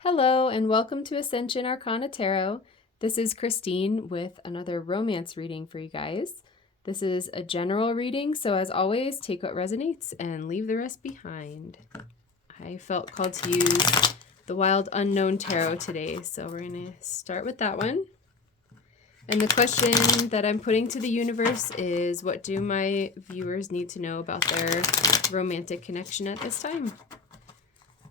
Hello, and welcome to Ascension Arcana Tarot. This is Christine with another romance reading for you guys. This is a general reading, so as always, take what resonates and leave the rest behind. I felt called to use the Wild Unknown Tarot today, so we're going to start with that one. And the question that I'm putting to the universe is, what do my viewers need to know about their romantic connection at this time?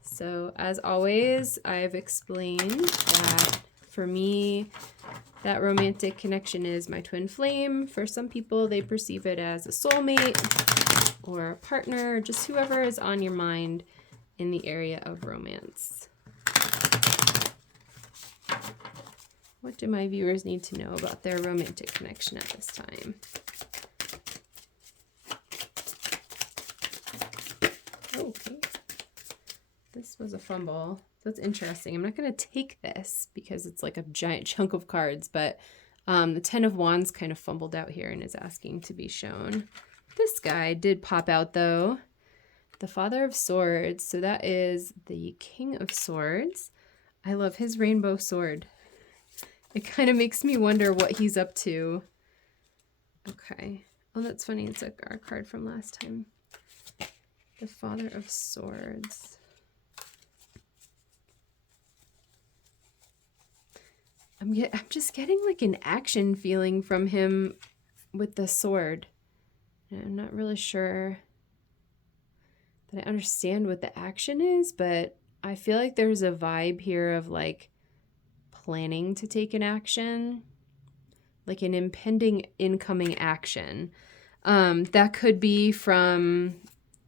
So as always, I've explained that for me, that romantic connection is my twin flame. For some people, they perceive it as a soulmate or a partner, just whoever is on your mind in the area of romance. What do my viewers need to know about their romantic connection at this time? Okay. This was a fumble. So it's interesting. I'm not going to take this because it's like a giant chunk of cards, but the Ten of Wands kind of fumbled out here and is asking to be shown. This guy did pop out though. The Father of Swords. So that is the King of Swords. I love his rainbow sword. It kind of makes me wonder what he's up to. Okay. Oh, that's funny. It's our card from last time. The Father of Swords. I'm just getting like an action feeling from him with the sword. And I'm not really sure that I understand what the action is, but I feel like there's a vibe here of like planning to take an action, like an impending incoming action. That could be from,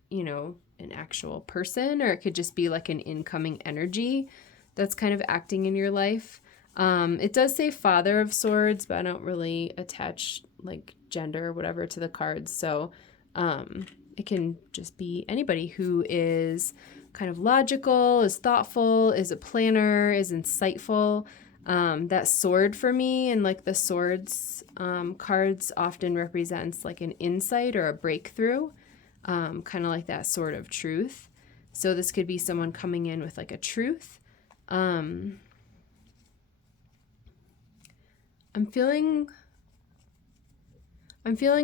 an actual person, or it could just be like an incoming energy that's kind of acting in your life. It does say Father of Swords, but I don't really attach like gender or whatever to the cards. So it can just be anybody who is kind of logical, is thoughtful, is a planner, is insightful. That sword for me and like the swords cards often represents like an insight or a breakthrough, kind of like that sword of truth. So this could be someone coming in with like a truth. I'm feeling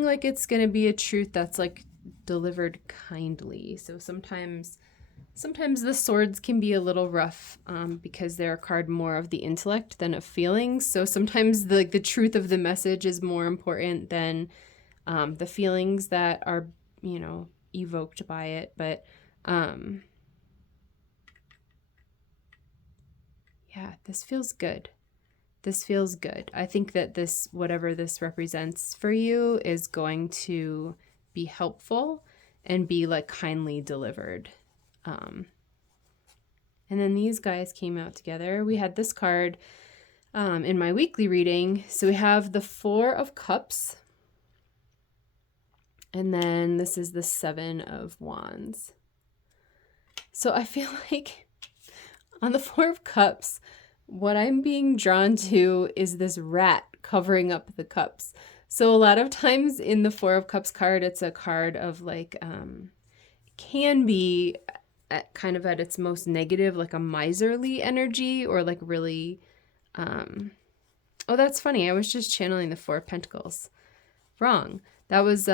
like it's going to be a truth that's like delivered kindly. So sometimes the swords can be a little rough because they're a card more of the intellect than of feelings. So sometimes the truth of the message is more important than the feelings that are, evoked by it. But yeah, this feels good. This feels good. I think that this, whatever this represents for you, is going to be helpful and be like kindly delivered. And then these guys came out together. We had this card in my weekly reading. So we have the Four of Cups. And then this is the Seven of Wands. So I feel like on the Four of Cups, what I'm being drawn to is this rat covering up the cups. So a lot of times in the Four of Cups card, it's a card of like, can be kind of at its most negative, like a miserly energy, or like really, oh, that's funny. I was just channeling the Four of Pentacles. Wrong. That was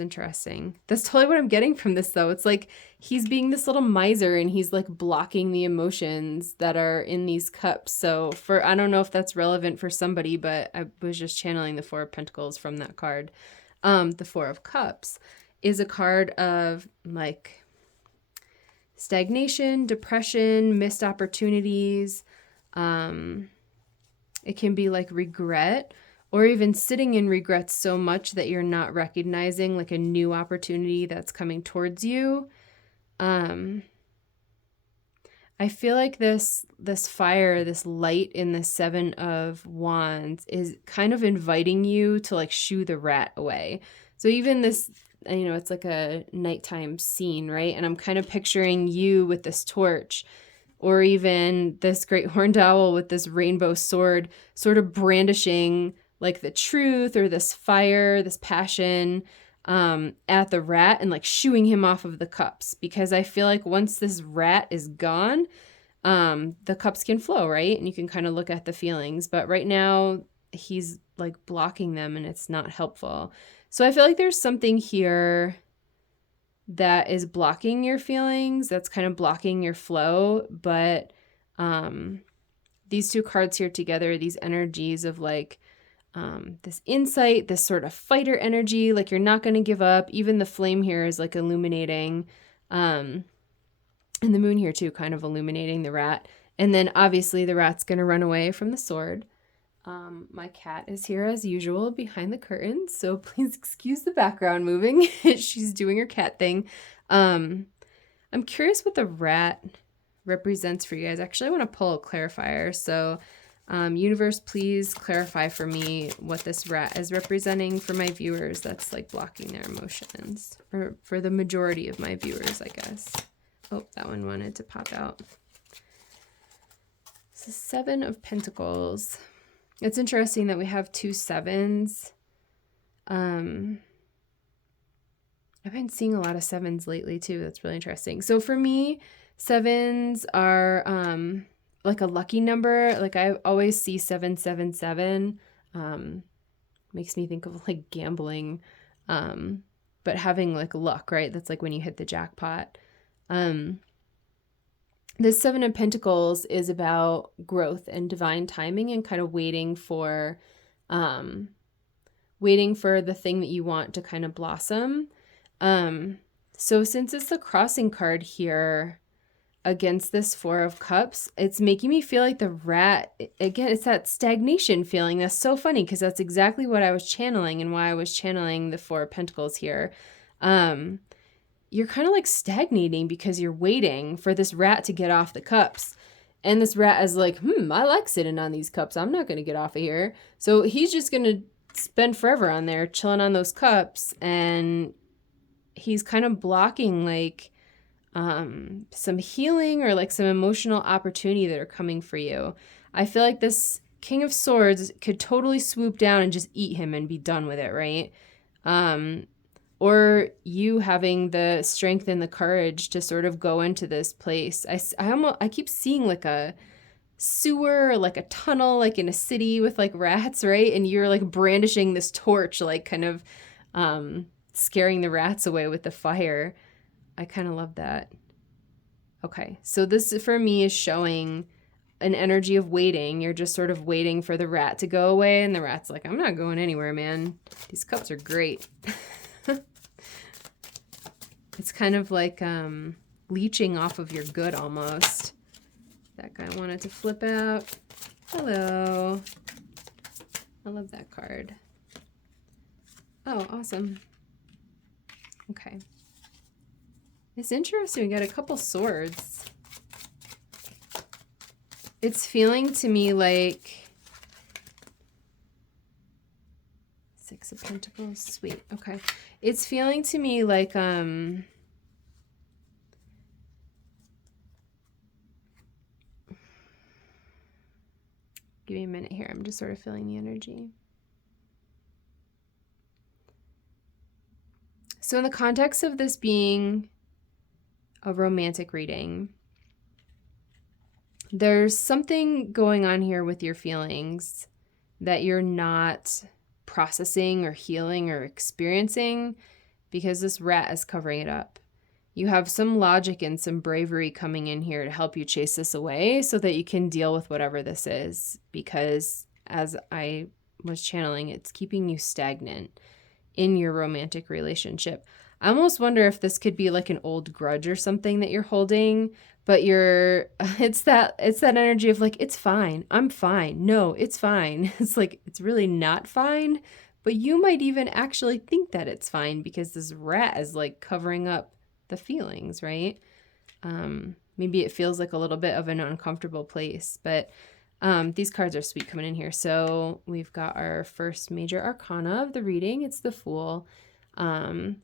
interesting. That's totally what I'm getting from this though. It's like he's being this little miser and he's like blocking the emotions that are in these cups. So I don't know if that's relevant for somebody, but I was just channeling the Four of Pentacles from that card. The Four of Cups is a card of like stagnation, depression, missed opportunities. It can be like regret, or even sitting in regret so much that you're not recognizing like a new opportunity that's coming towards you. I feel like this fire, this light in the Seven of Wands is kind of inviting you to like shoo the rat away. So even this, it's like a nighttime scene, right? And I'm kind of picturing you with this torch, or even this great horned owl with this rainbow sword, sort of brandishing like the truth or this fire, this passion at the rat and like shooing him off of the cups. Because I feel like once this rat is gone, the cups can flow, right? And you can kind of look at the feelings. But right now, he's like blocking them and it's not helpful. So I feel like there's something here that is blocking your feelings, that's kind of blocking your flow. But these two cards here together, these energies of like this insight, this sort of fighter energy, like you're not going to give up. Even the flame here is like illuminating. And the moon here too, kind of illuminating the rat. And then obviously the rat's going to run away from the sword. My cat is here as usual behind the curtains, so please excuse the background moving. She's doing her cat thing. I'm curious what the rat represents for you guys. Actually, I want to pull a clarifier. So universe, please clarify for me what this rat is representing for my viewers that's like blocking their emotions. Or for the majority of my viewers, I guess. Oh, that one wanted to pop out. So 7 of Pentacles. It's interesting that we have 2 7s. I've been seeing a lot of 7s lately too. That's really interesting. So for me, 7s are like a lucky number. Like I always see 777. Makes me think of like gambling, but having like luck, right? That's like when you hit the jackpot. This 7 of Pentacles is about growth and divine timing and kind of waiting for the thing that you want to kind of blossom. So since it's the crossing card here against this 4 of Cups, it's making me feel like the rat, again, it's that stagnation feeling. That's so funny because that's exactly what I was channeling and why I was channeling the 4 of Pentacles here. You're kind of like stagnating because you're waiting for this rat to get off the cups. And this rat is like, I like sitting on these cups. I'm not going to get off of here. So he's just going to spend forever on there chilling on those cups. And he's kind of blocking like some healing or like some emotional opportunity that are coming for you. I feel like this King of Swords could totally swoop down and just eat him and be done with it, right? Or you having the strength and the courage to sort of go into this place. I keep seeing like a sewer, or like a tunnel, like in a city with like rats, right? And you're like brandishing this torch, like kind of scaring the rats away with the fire. I kind of love that. Okay, so this for me is showing an energy of waiting. You're just sort of waiting for the rat to go away, and the rat's like, I'm not going anywhere, man. These cups are great. It's kind of like leeching off of your good almost. That guy wanted to flip out. Hello. I love that card. Oh, awesome. Okay. It's interesting. We got a couple swords. It's feeling to me like 6 of Pentacles. Sweet. Okay. It's feeling to me like give me a minute here. I'm just sort of feeling the energy. So in the context of this being a romantic reading, there's something going on here with your feelings that you're not processing or healing or experiencing because this rat is covering it up. You have some logic and some bravery coming in here to help you chase this away so that you can deal with whatever this is, because as I was channeling, it's keeping you stagnant in your romantic relationship. I almost wonder if this could be like an old grudge or something that you're holding, but it's that energy of like, it's fine. I'm fine. No, it's fine. It's like, it's really not fine, but you might even actually think that it's fine because this rat is like covering up the feelings, right? Maybe it feels like a little bit of an uncomfortable place, but these cards are sweet coming in here. So we've got our first major arcana of the reading. It's the Fool,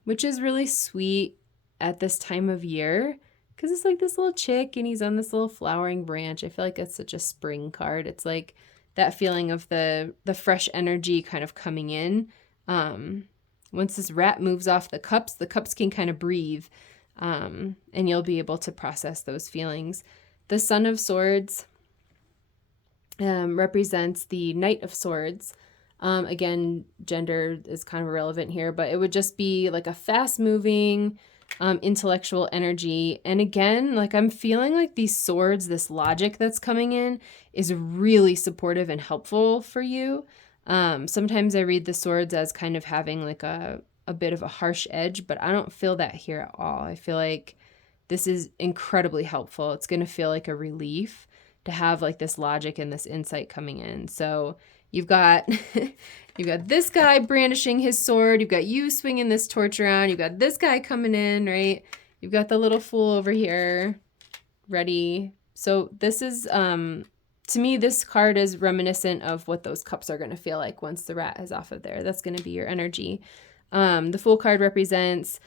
which is really sweet at this time of year because it's like this little chick and he's on this little flowering branch. I feel like that's such a spring card. It's like that feeling of the fresh energy kind of coming in. Once this rat moves off the cups can kind of breathe, and you'll be able to process those feelings. The Son of Swords represents the Knight of Swords. Again, gender is kind of irrelevant here, but it would just be like a fast-moving, intellectual energy. And again, like I'm feeling like these swords, this logic that's coming in is really supportive and helpful for you. Sometimes I read the swords as kind of having like a bit of a harsh edge, but I don't feel that here at all. I feel like this is incredibly helpful. It's going to feel like a relief to have like this logic and this insight coming in. So you've got you've got this guy brandishing his sword, you've got you swinging this torch around, you've got this guy coming in, right? You've got the little fool over here ready. So this is to me, this card is reminiscent of what those cups are going to feel like once the rat is off of there. That's going to be your energy. The Fool card represents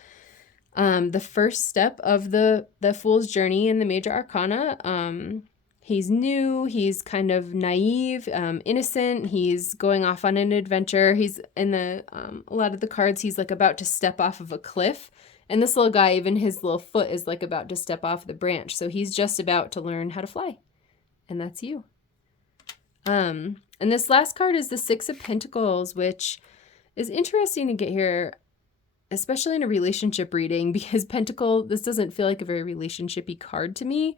the first step of the Fool's journey in the major arcana. He's new, he's kind of naive, innocent, he's going off on an adventure. He's in a lot of the cards, he's like about to step off of a cliff. And this little guy, even his little foot is like about to step off the branch. So he's just about to learn how to fly. And that's you. And this last card is the Six of Pentacles, which is interesting to get here, especially in a relationship reading, because Pentacle, this doesn't feel like a very relationship-y card to me.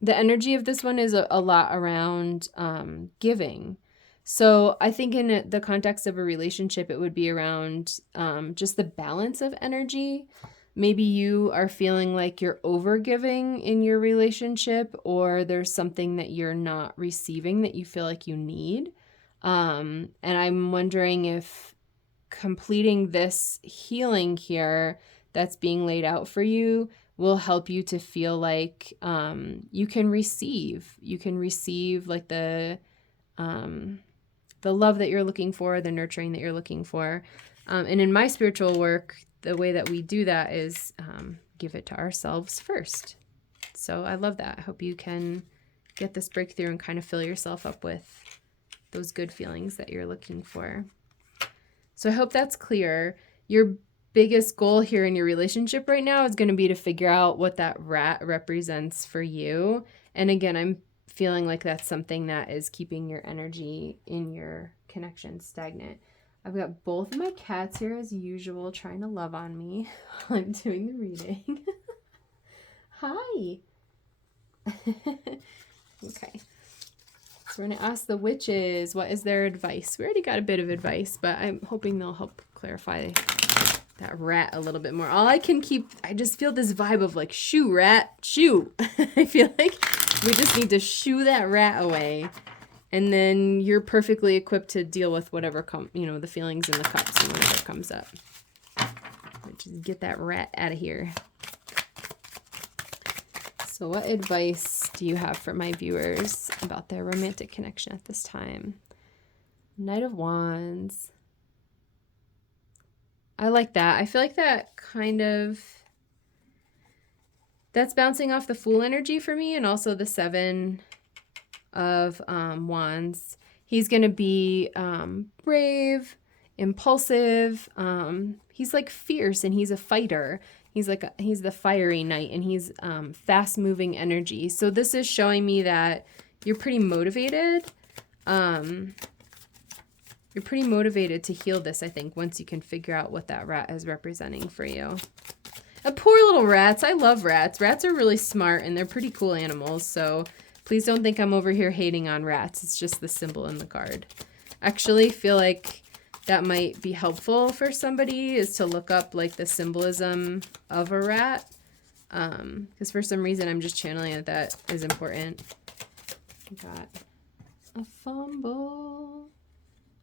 The energy of this one is a lot around giving. So I think in the context of a relationship, it would be around just the balance of energy. Maybe you are feeling like you're overgiving in your relationship, or there's something that you're not receiving that you feel like you need. And I'm wondering if completing this healing here that's being laid out for you will help you to feel like you can receive like the love that you're looking for, the nurturing that you're looking for. And in my spiritual work, the way that we do that is give it to ourselves first. So I love that. I hope you can get this breakthrough and kind of fill yourself up with those good feelings that you're looking for. So I hope that's clear. Your biggest goal here in your relationship right now is going to be to figure out what that rat represents for you. And again, I'm feeling like that's something that is keeping your energy in your connection stagnant. I've got both of my cats here as usual trying to love on me while I'm doing the reading. Hi. Okay. So we're going to ask the witches, what is their advice? We already got a bit of advice, but I'm hoping they'll help clarify that rat a little bit more. All I can keep, I just feel this vibe of like, shoo, rat, shoo. I feel like we just need to shoo that rat away. And then you're perfectly equipped to deal with whatever the feelings in the cups and whatever comes up. Just get that rat out of here. So what advice do you have for my viewers about their romantic connection at this time? Knight of Wands. I like that. I feel like that kind of, that's bouncing off the Fool energy for me, and also the Seven of Wands. He's going to be brave, impulsive. He's like fierce, and he's a fighter. He's the fiery knight, and he's fast moving energy. So this is showing me that you're pretty motivated. You're pretty motivated to heal this, I think, once you can figure out what that rat is representing for you. Poor little rats. I love rats. Rats are really smart, and they're pretty cool animals, so please don't think I'm over here hating on rats. It's just the symbol in the card. Actually, feel like that might be helpful for somebody, is to look up like the symbolism of a rat. Because for some reason I'm just channeling it that is important. Got a fumble.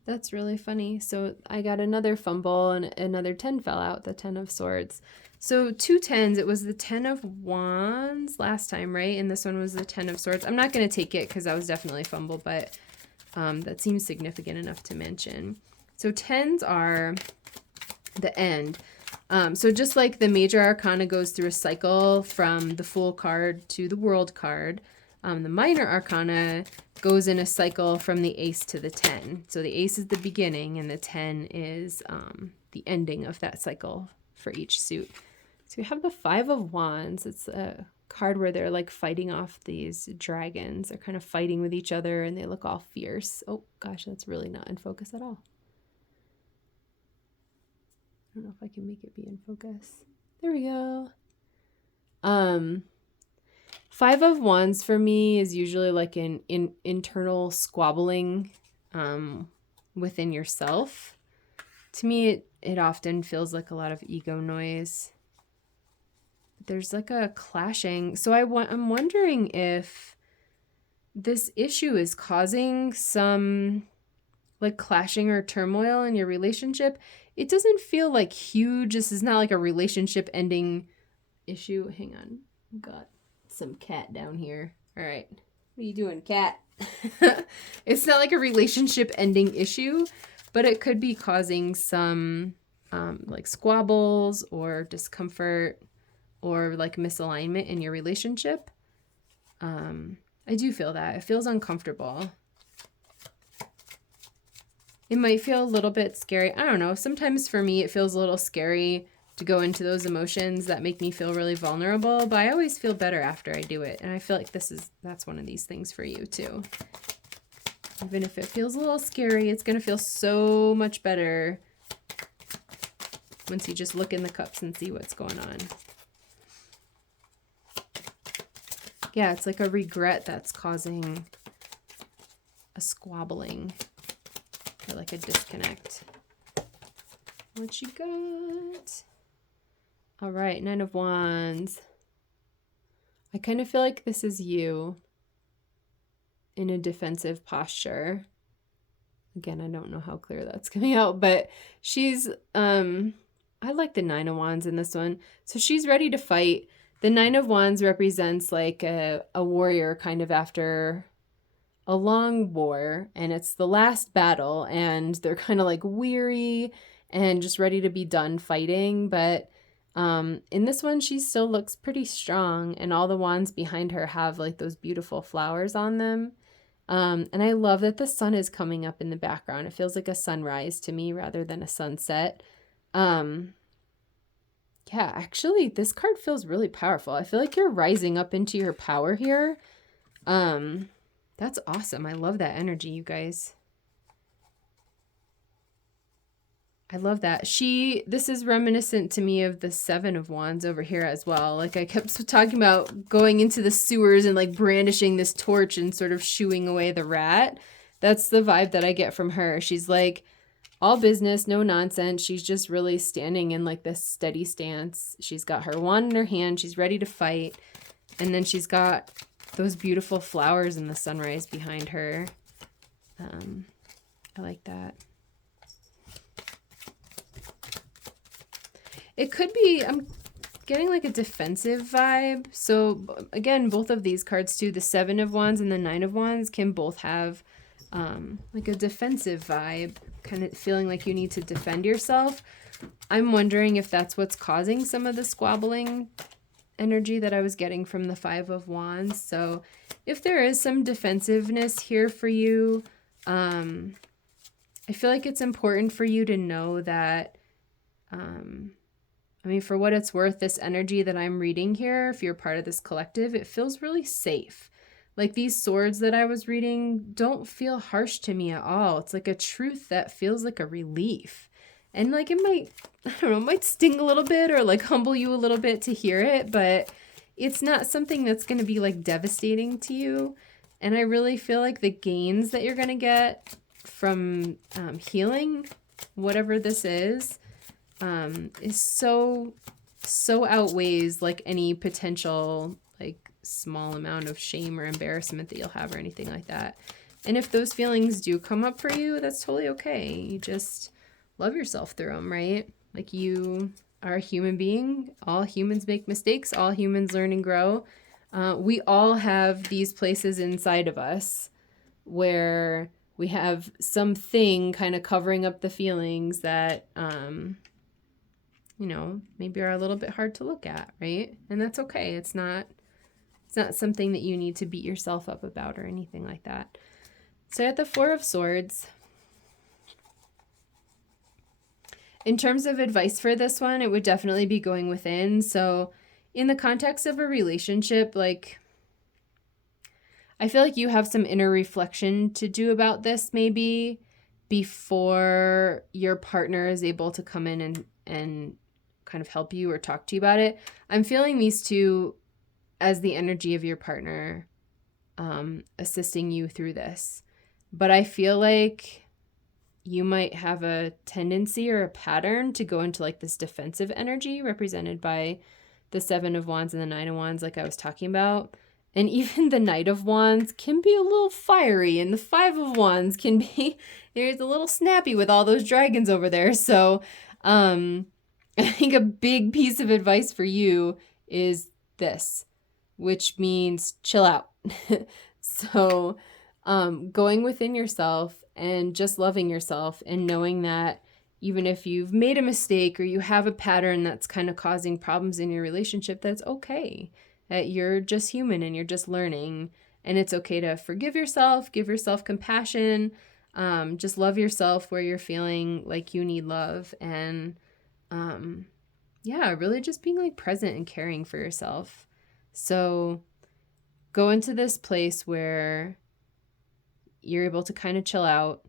That's really funny. So I got another fumble, and another 10 fell out, the 10 of Swords. So 2 10s, it was the 10 of Wands last time, right? And this one was the 10 of Swords. I'm not going to take it because that was definitely a fumble, but that seems significant enough to mention. So 10s are the end. So just like the major arcana goes through a cycle from the Fool card to the World card, the minor arcana goes in a cycle from the Ace to the 10. So the Ace is the beginning, and the 10 is the ending of that cycle for each suit. So we have the 5 of Wands. It's card where they're like fighting off these dragons. They're kind of fighting with each other and they look all fierce. Oh gosh, that's really not in focus at all. I don't know if I can make it be in focus. There we go. Five of Wands for me is usually like an internal squabbling within yourself. To me, it often feels like a lot of ego noise. There's like a clashing. So I'm wondering if this issue is causing some like clashing or turmoil in your relationship. It doesn't feel like huge. This is not like a relationship ending issue. Hang on. I've got some cat down here. All right. What are you doing, cat? It's not like a relationship ending issue, but it could be causing some like squabbles or discomfort or like misalignment in your relationship. I do feel that. It feels uncomfortable. It might feel a little bit scary. I don't know. Sometimes for me, it feels a little scary to go into those emotions that make me feel really vulnerable, but I always feel better after I do it. And I feel like that's one of these things for you too. Even if it feels a little scary, it's going to feel so much better once you just look in the cups and see what's going on. Yeah, it's like a regret that's causing a squabbling or like a disconnect. What you got? All right, Nine of Wands. I kind of feel like this is you in a defensive posture. Again, I don't know how clear that's coming out, but she's, I like the Nine of Wands in this one. So she's ready to fight. The Nine of Wands represents like a warrior kind of after a long war, and it's the last battle, and they're kind of like weary and just ready to be done fighting. But in this one, she still looks pretty strong, and all the wands behind her have like those beautiful flowers on them. And I love that the sun is coming up in the background. It feels like a sunrise to me rather than a sunset. Yeah, actually, this card feels really powerful. I feel like you're rising up into your power here. That's awesome. I love that energy, you guys. I love that. This is reminiscent to me of the Seven of Wands over here as well. Like I kept talking about going into the sewers and like brandishing this torch and sort of shooing away the rat. That's the vibe that I get from her. She's like all business, no nonsense. She's just really standing in like this steady stance. She's got her wand in her hand. She's ready to fight. And then she's got those beautiful flowers in the sunrise behind her. I like that. It could be, I'm getting like a defensive vibe. So again, both of these cards too, the Seven of Wands and the Nine of Wands can both have like a defensive vibe, kind of feeling like you need to defend yourself. I'm wondering if that's what's causing some of the squabbling energy that I was getting from the Five of Wands. So if there is some defensiveness here for you, I feel like it's important for you to know that, I mean, for what it's worth, this energy that I'm reading here, if you're part of this collective, it feels really safe. Like these swords that I was reading don't feel harsh to me at all. It's like a truth that feels like a relief. And like it might, I don't know, it might sting a little bit or like humble you a little bit to hear it, but it's not something that's going to be like devastating to you. And I really feel like the gains that you're going to get from healing, whatever this is so outweighs like any potential like small amount of shame or embarrassment that you'll have or anything like that. And if those feelings do come up for you, that's totally okay. You just love yourself through them, right? Like you are a human being. All humans make mistakes. All humans learn and grow. We all have these places inside of us where we have something kind of covering up the feelings that, you know, maybe are a little bit hard to look at, right? And that's okay. It's not something that you need to beat yourself up about or anything like that. So at the Four of Swords, in terms of advice for this one, it would definitely be going within. So in the context of a relationship, like, I feel like you have some inner reflection to do about this maybe before your partner is able to come in and kind of help you or talk to you about it. I'm feeling these two as the energy of your partner assisting you through this. But I feel like you might have a tendency or a pattern to go into like this defensive energy represented by the 7 of Wands and the 9 of Wands, like I was talking about. And even the Knight of Wands can be a little fiery, and the 5 of Wands can be, there's a little snappy with all those dragons over there. So I think a big piece of advice for you is this, which means chill out. So going within yourself and just loving yourself and knowing that even if you've made a mistake or you have a pattern that's kind of causing problems in your relationship, that's okay. That you're just human and you're just learning, and it's okay to forgive yourself, give yourself compassion, just love yourself where you're feeling like you need love, and really just being like present and caring for yourself. So go into this place where you're able to kind of chill out,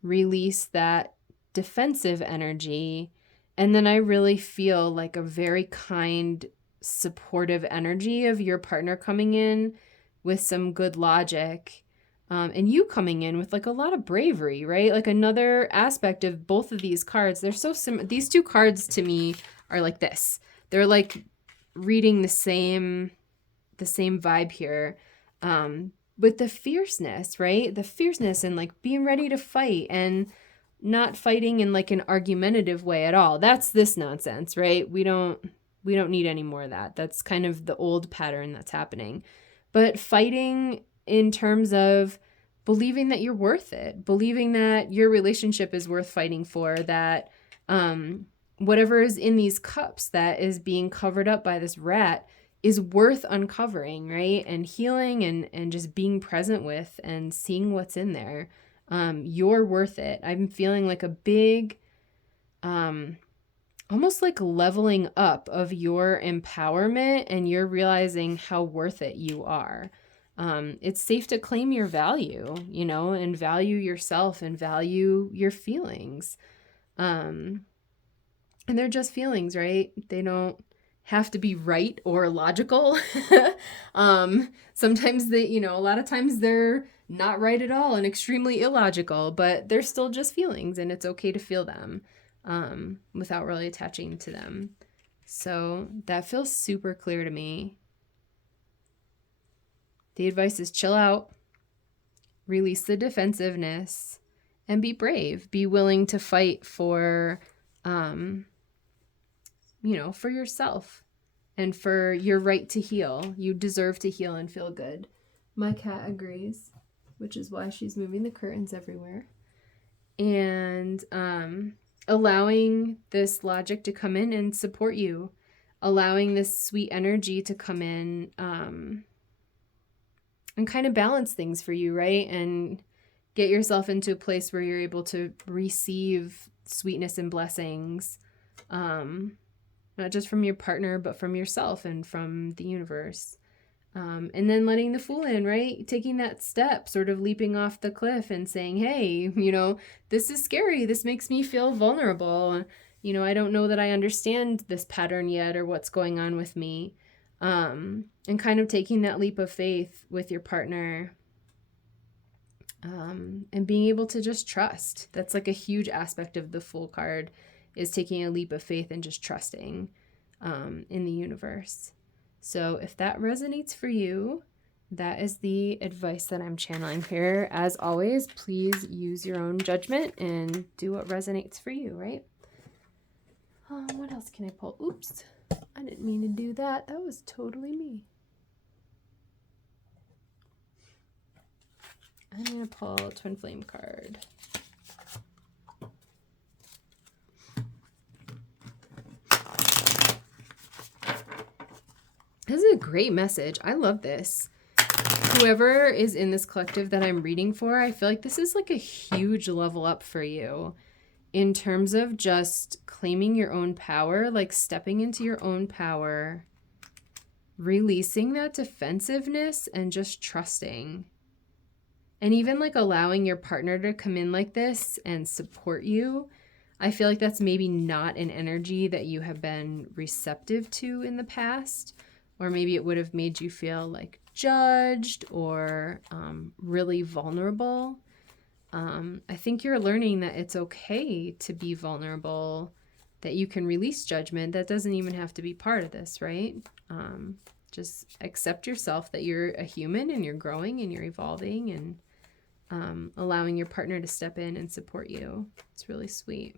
release that defensive energy. And then I really feel like a very kind, supportive energy of your partner coming in with some good logic, and you coming in with like a lot of bravery, right? Like another aspect of both of these cards, they're so similar. These two cards to me are like this. They're like reading the same vibe here, with the fierceness, right? The fierceness and like being ready to fight and not fighting in like an argumentative way at all. That's this nonsense, right? We don't need any more of that. That's kind of the old pattern that's happening. But fighting in terms of believing that you're worth it, believing that your relationship is worth fighting for, that whatever is in these cups that is being covered up by this rat is worth uncovering, right? And healing and just being present with and seeing what's in there. You're worth it. I'm feeling like a big, almost like leveling up of your empowerment, and you're realizing how worth it you are. It's safe to claim your value, and value yourself and value your feelings. And they're just feelings, right? They don't have to be right or logical. Sometimes they, a lot of times they're not right at all and extremely illogical, but they're still just feelings, and it's okay to feel them without really attaching to them. So that feels super clear to me. The advice is chill out, release the defensiveness, and be brave. Be willing to fight for, for yourself and for your right to heal. You deserve to heal and feel good. My cat agrees, which is why she's moving the curtains everywhere. And allowing this logic to come in and support you, allowing this sweet energy to come in and kind of balance things for you, right? And get yourself into a place where you're able to receive sweetness and blessings, not just from your partner, but from yourself and from the universe. And then letting the Fool in, right? Taking that step, sort of leaping off the cliff and saying, hey, this is scary. This makes me feel vulnerable. I don't know that I understand this pattern yet or what's going on with me. And kind of taking that leap of faith with your partner, and being able to just trust. That's like a huge aspect of the Fool card, is taking a leap of faith and just trusting in the universe. So if that resonates for you, that is the advice that I'm channeling here. As always, please use your own judgment and do what resonates for you, right? What else can I pull? Oops, I didn't mean to do that. That was totally me. I'm going to pull a Twin Flame card. This is a great message. I love this. Whoever is in this collective that I'm reading for, I feel like this is like a huge level up for you in terms of just claiming your own power, like stepping into your own power, releasing that defensiveness and just trusting. And even like allowing your partner to come in like this and support you. I feel like that's maybe not an energy that you have been receptive to in the past, or maybe it would have made you feel like judged or really vulnerable. I think you're learning that it's okay to be vulnerable, that you can release judgment. That doesn't even have to be part of this, right? Just accept yourself, that you're a human and you're growing and you're evolving, and allowing your partner to step in and support you. It's really sweet.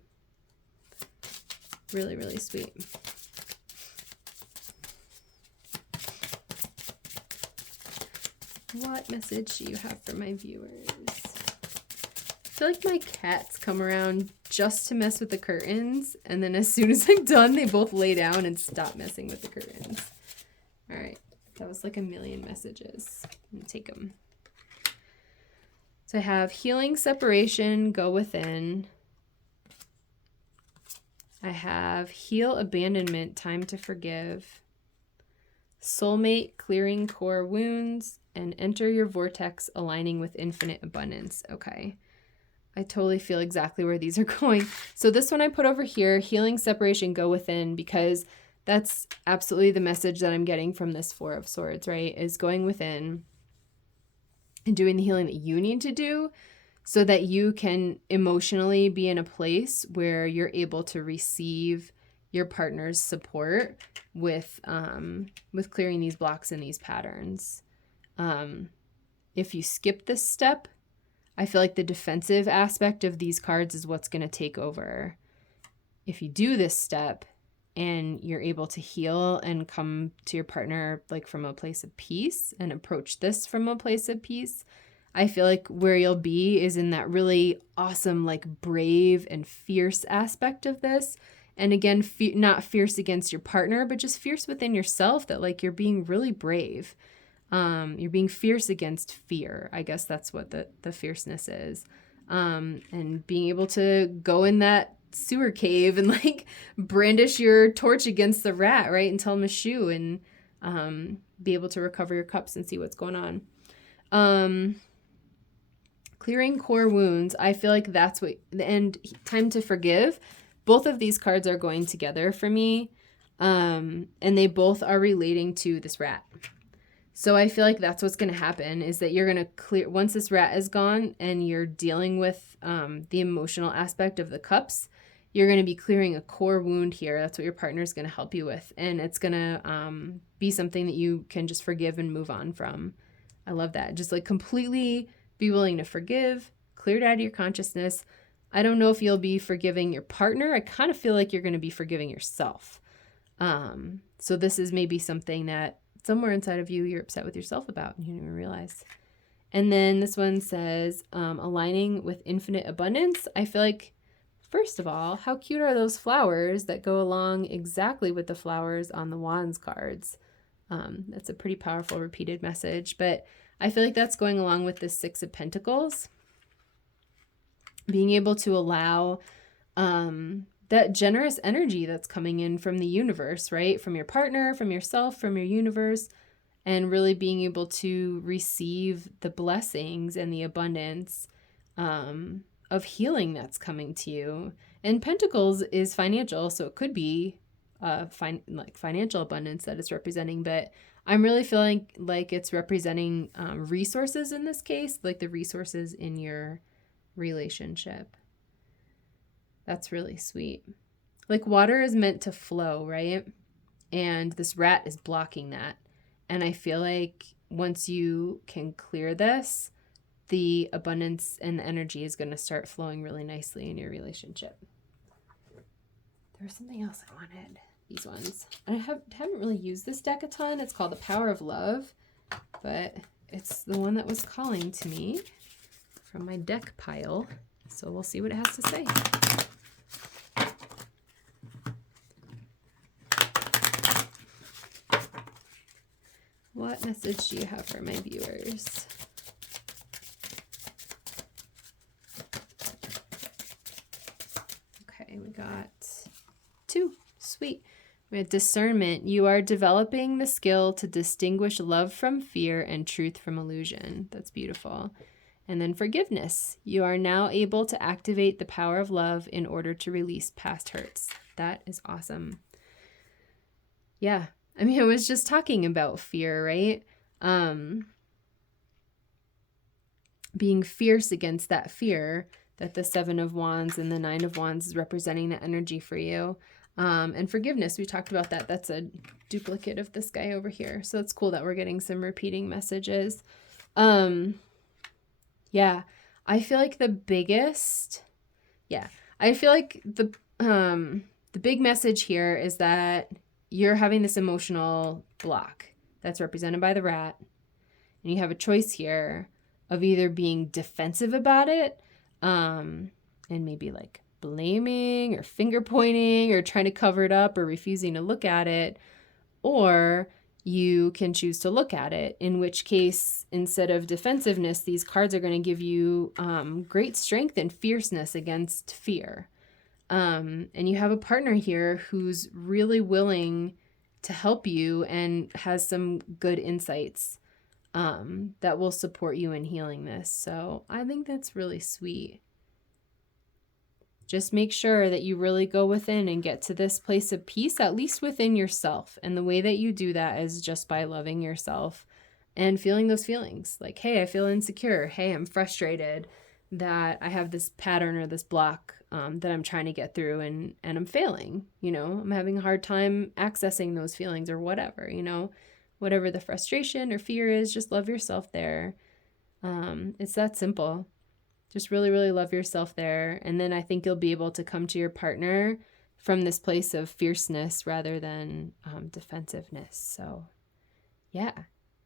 Really, really sweet. What message do you have for my viewers? I feel like my cats come around just to mess with the curtains, and then as soon as I'm done, they both lay down and stop messing with the curtains. All right, that was like a million messages. I'm gonna take them. So I have healing, separation, go within. I have heal, abandonment, time to forgive. Soulmate, clearing core wounds, and enter your vortex, aligning with infinite abundance. Okay. I totally feel exactly where these are going. So this one I put over here, healing, separation, go within, because that's absolutely the message that I'm getting from this Four of Swords, right? Is going within and doing the healing that you need to do so that you can emotionally be in a place where you're able to receive your partner's support with clearing these blocks and these patterns. If you skip this step, I feel like the defensive aspect of these cards is what's going to take over. If you do this step and you're able to heal and come to your partner like from a place of peace and approach this from a place of peace, I feel like where you'll be is in that really awesome, like brave and fierce aspect of this. And again, not fierce against your partner, but just fierce within yourself, that like you're being really brave. You're being fierce against fear. I guess that's what the fierceness is. And being able to go in that sewer cave and like brandish your torch against the rat, right? And tell him to shoo, and be able to recover your cups and see what's going on. Clearing core wounds. I feel like that's what, and time to forgive. Both of these cards are going together for me. And they both are relating to this rat. So I feel like that's what's going to happen, is that you're going to clear, once this rat is gone and you're dealing with the emotional aspect of the cups, you're going to be clearing a core wound here. That's what your partner is going to help you with. And it's going to be something that you can just forgive and move on from. I love that. Just like completely be willing to forgive, clear it out of your consciousness. I don't know if you'll be forgiving your partner. I kind of feel like you're going to be forgiving yourself. So this is maybe something that somewhere inside of you, you're upset with yourself about and you don't even realize. And then this one says, aligning with infinite abundance. I feel like, first of all, how cute are those flowers that go along exactly with the flowers on the Wands cards? That's a pretty powerful repeated message, but I feel like that's going along with the Six of Pentacles. Being able to allow that generous energy that's coming in from the universe, right? From your partner, from yourself, from your universe, and really being able to receive the blessings and the abundance of healing that's coming to you. And Pentacles is financial, so it could be financial abundance that it's representing, but I'm really feeling like it's representing resources in this case, like the resources in your relationship. That's really sweet. Like water is meant to flow, right? And this rat is blocking that. And I feel like once you can clear this, the abundance and the energy is going to start flowing really nicely in your relationship. There was something else I wanted. These ones. I haven't really used this deck a ton. It's called The Power of Love, but it's the one that was calling to me from my deck pile. So we'll see what it has to say. What message do you have for my viewers? got 2. Sweet. We had discernment. You are developing the skill to distinguish love from fear and truth from illusion. That's beautiful. And then forgiveness. You are now able to activate the power of love in order to release past hurts. That is awesome. Yeah. I mean, I was just talking about fear, right? Being fierce against that fear that the 7 of Wands and the 9 of Wands is representing the energy for you. And forgiveness, we talked about that. That's a duplicate of this guy over here. So it's cool that we're getting some repeating messages. Yeah, I feel like the big message here is that you're having this emotional block that's represented by the rat. And you have a choice here of either being defensive about it, and maybe like blaming or finger pointing or trying to cover it up or refusing to look at it, or you can choose to look at it, in which case, instead of defensiveness, these cards are going to give you great strength and fierceness against fear. And you have a partner here who's really willing to help you and has some good insights that will support you in healing this. So I think that's really sweet. Just make sure that you really go within and get to this place of peace, at least within yourself. And the way that you do that is just by loving yourself and feeling those feelings. Like, hey, I feel insecure. Hey, I'm frustrated that I have this pattern or this block that I'm trying to get through and I'm failing. You know, I'm having a hard time accessing those feelings or whatever, you know, whatever the frustration or fear is, just love yourself there. It's that simple. Just really, really love yourself there. And then I think you'll be able to come to your partner from this place of fierceness rather than defensiveness. So yeah,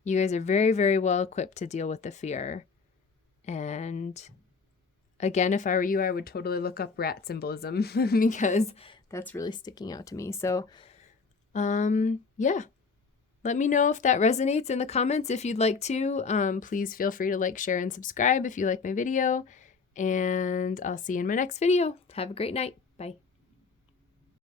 you guys are very, very well equipped to deal with the fear. And again, if I were you, I would totally look up rat symbolism because that's really sticking out to me. So yeah, let me know if that resonates in the comments. If you'd like to, please feel free to like, share, and subscribe if you like my video. And I'll see you in my next video. Have a great night.